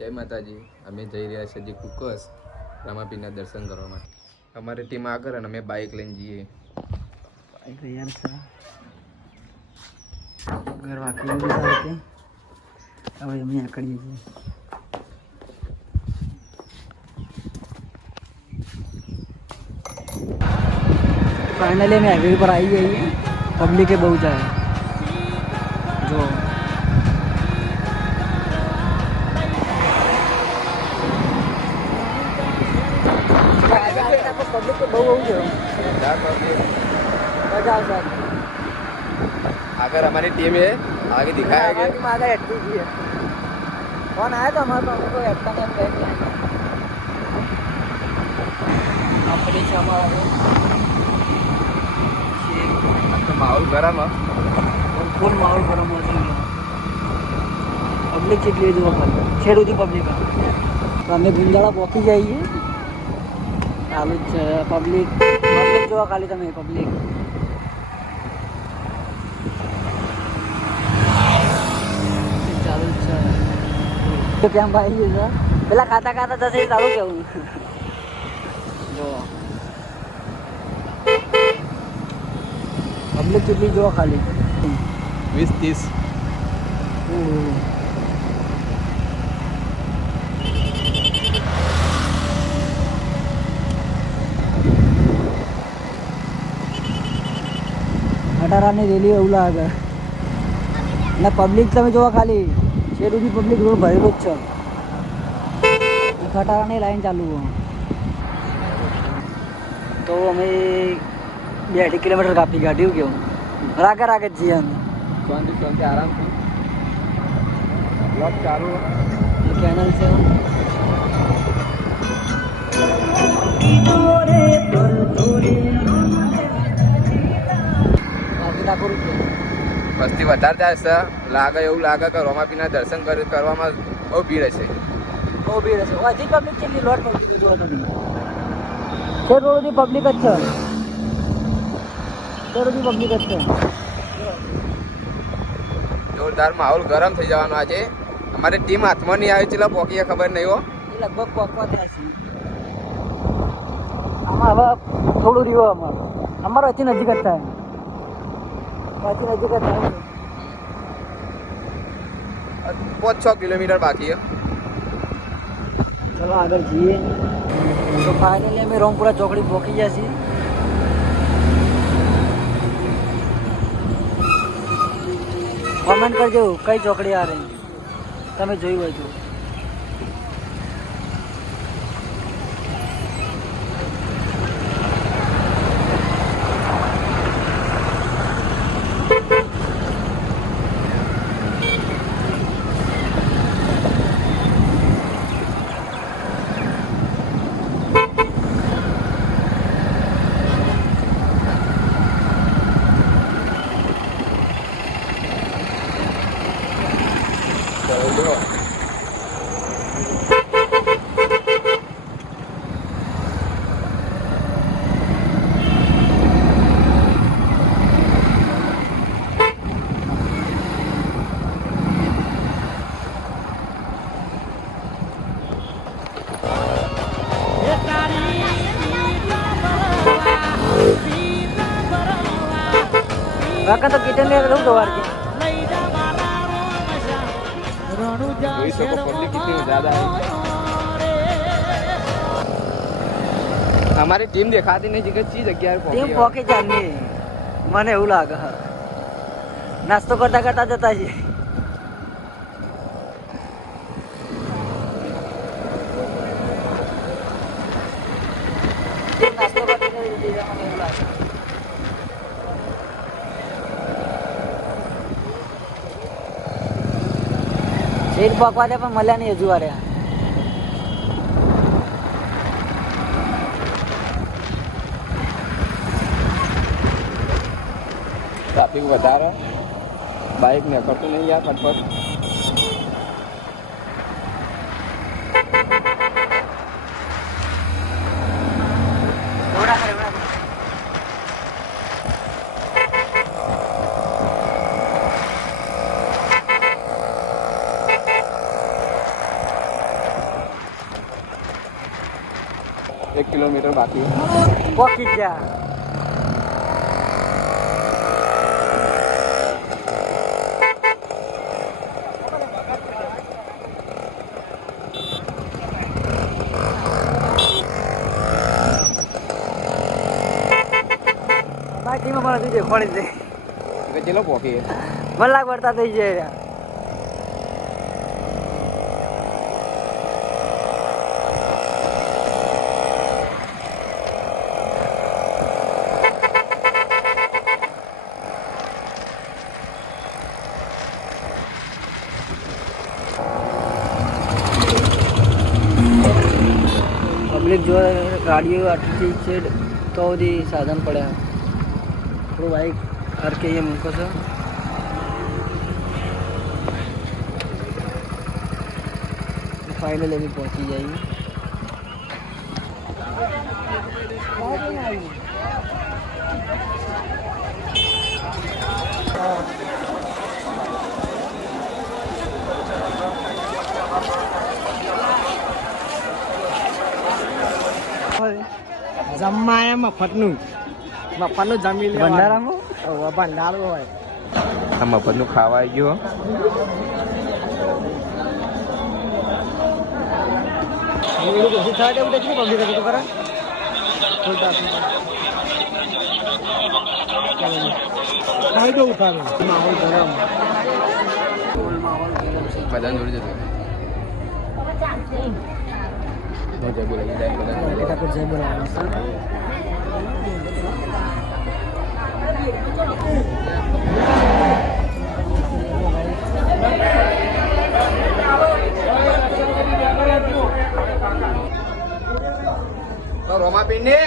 જય માતાજી. અમે જઈ રહ્યા છીએ કુકસ રામાપીરના દર્શન કરવા માટે. અમારી ટીમ આગળ અને અમે બાઇક લઈને જઈએ. બાઇક તૈયાર છે. ઘર વાકી હવે અમે નીકળીએ છીએ. फाइनली मैं हाईवे पर आई गई है. पब्लिक है बहुत है जो पब्लिक तो बहुत है. अगर हमारी टीम है आगे दिखाएंगे. आगे एक्टिव है. कौन आया था हमारे पास को एक्टा में बैठ गया. अपनी क्षमा माहौल गरम है. फुल माहौल गरम हो गया. पब्लिक चेक ले जो छेड़ूदी पब्लिक तो हमें गुंजाड़ा पहुंची जाइए. चालू पब्लिक पब्लिक जो खाली तमें पब्लिक चालू तो क्या भाई है પેલા ખાતા ખાતા જશે ચાલુ કેવું જો પબ્લિક કેટલી જો ખાલી 20-30. ખટારાની રેલી એવું લાગે ને પબ્લિક તમે જોવા ખાલી શેરુથી પબ્લિક રોડ ભરેલો જ છે. ખટારાની લાઈન ચાલુ તો અમે 2-2.5 કિલોમીટર કાપી કાઢ્યું કેવું રાગે રાગે જ છીએ અમે શાંતિ આરામથી બ્લોક ચાલુ ચેનલ છે. વસ્તી વધારે જાય છે. લાગે એવું લાગે કે રામાપીરના દર્શન કરવામાં બહુ ભીડ હશે. બહુ ભીડ હશે. હજી પબ્લિક કેટલી લોટ પબ્લિક જોવા તમે છે. રોડથી પબ્લિક જ છે. રોડથી પબ્લિક જ છે. જોરદાર માહોલ ગરમ થઈ જવાનો આજે. અમારી ટીમ હાથમાં નહીં આવી છે પોકીએ ખબર નહીં હો. એ લગભગ પોકવા થયા છે. આમાં હવે થોડું રહ્યું અમારો હજી નજીક જ થાય. બાકી નજીક જ થાય. 5-6 કિલોમીટર બાકી છે. ચલો આગળ જઈએ. તો ફાઇનલી અમે રોમપુરા ચોકડી પહોંચી ગયા છીએ. કોમેન્ટ કરજો કઈ ચોકડી આ રહી તમે જોયું હોય તો. કાકા તો કિચન में रहूं दो बार की જોઈ શકો પબ્લિક कितनी ज्यादा है. हमारी टीम दिखाती नहीं जगह चीज जगह ટીમ પોકે ચાલની મને એવું લાગે. નાસ્તો કરતા કરતા જતા છે. નાસ્તો કરતા મને એવું લાગે. સીટ પકવા દે પણ મળ્યા નહીં હજુ વારે. ટ્રાફિક વધારે બાઇક ને કરતું નહીં યાર ફટફટ. 1 કિલોમીટર બાકી. પહોંચી ગયા. બાકીમાં મને તું દેખવાડી દે. કે ચેલો પોકી મને લાગ વળતા થઈ જાય. પબ્લિક જો ગાડીઓ આટલી છે તો બધી સાધન પડ્યા. થોડું બાઈક હરકે એ મૂકો છો. ફાઇનલ એવી પહોંચી જાય. જમવા એમ મફતનું જમી લે ભંડારામાં ભંડારો હોય. આ મફતનું ખાવા આવી ગયું. એવું બધું થાય એવું કેટલી પબ્લિક હતું કરે. ખાઈ દઉં ઉઠાવે માહોલ ગરમ. બધા જોડે જતો મજા બોલાવી જાય બધા. પર જય બોલાવે. રોમા પિંડી